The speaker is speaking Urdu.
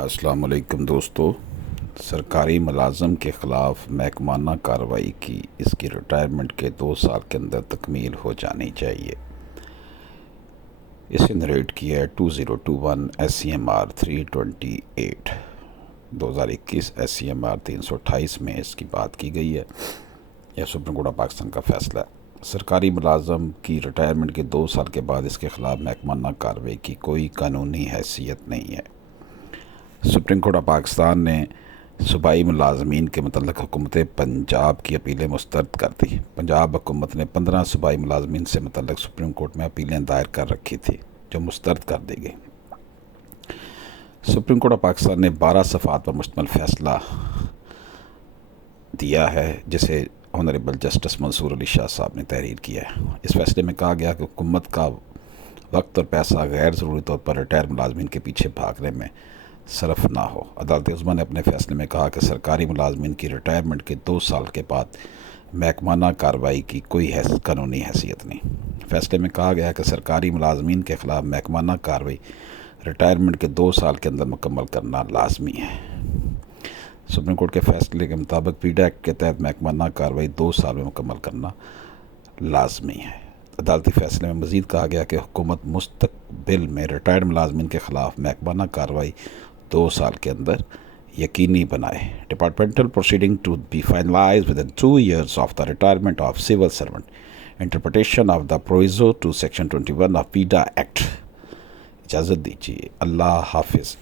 السلام علیکم دوستو، سرکاری ملازم کے خلاف محکمانہ کارروائی کی اس کی ریٹائرمنٹ کے 2 سال کے اندر تکمیل ہو جانی چاہیے۔ اسے نریٹ کیا ہے 2021 SCMR 328 2021 SCMR 328 میں اس کی بات کی گئی ہے۔ یہ سپریم کورٹ آف پاکستان کا فیصلہ ہے۔ سرکاری ملازم کی ریٹائرمنٹ کے 2 سال کے بعد اس کے خلاف محکمانہ کارروائی کی کوئی قانونی حیثیت نہیں ہے۔ سپریم کورٹ آف پاکستان نے صوبائی ملازمین کے متعلق حکومت پنجاب کی اپیلیں مسترد کر دی۔ پنجاب حکومت نے 15 صوبائی ملازمین سے متعلق سپریم کورٹ میں اپیلیں دائر کر رکھی تھی جو مسترد کر دی گئی۔ سپریم کورٹ آف پاکستان نے 12 صفحات پر مشتمل فیصلہ دیا ہے جسے آنریبل جسٹس منصور علی شاہ صاحب نے تحریر کیا ہے۔ اس فیصلے میں کہا گیا کہ حکومت کا وقت اور پیسہ غیر ضروری طور پر ریٹائر ملازمین کے پیچھے بھاگنے میں صرف نہ ہو۔ عدالت عظمیٰ نے اپنے فیصلے میں کہا کہ سرکاری ملازمین کی ریٹائرمنٹ کے 2 سال کے بعد محکمانہ کارروائی کی کوئی قانونی حیثیت نہیں۔ فیصلے میں کہا گیا کہ سرکاری ملازمین کے خلاف محکمانہ کارروائی ریٹائرمنٹ کے 2 سال کے اندر مکمل کرنا لازمی ہے۔ سپریم کورٹ کے فیصلے کے مطابق پیڈا ایکٹ کے تحت محکمانہ کارروائی 2 سال میں مکمل کرنا لازمی ہے۔ عدالتی فیصلے میں مزید کہا گیا کہ حکومت مستقبل میں ریٹائرڈ ملازمین کے خلاف محکمانہ کارروائی 2 سال کے اندر یقینی بنائے۔ Departmental proceeding to be finalised within 2 years of the retirement of civil servant interpretation of the proviso to section 21 of PEDA act. اجازت دیجیے، اللہ حافظ۔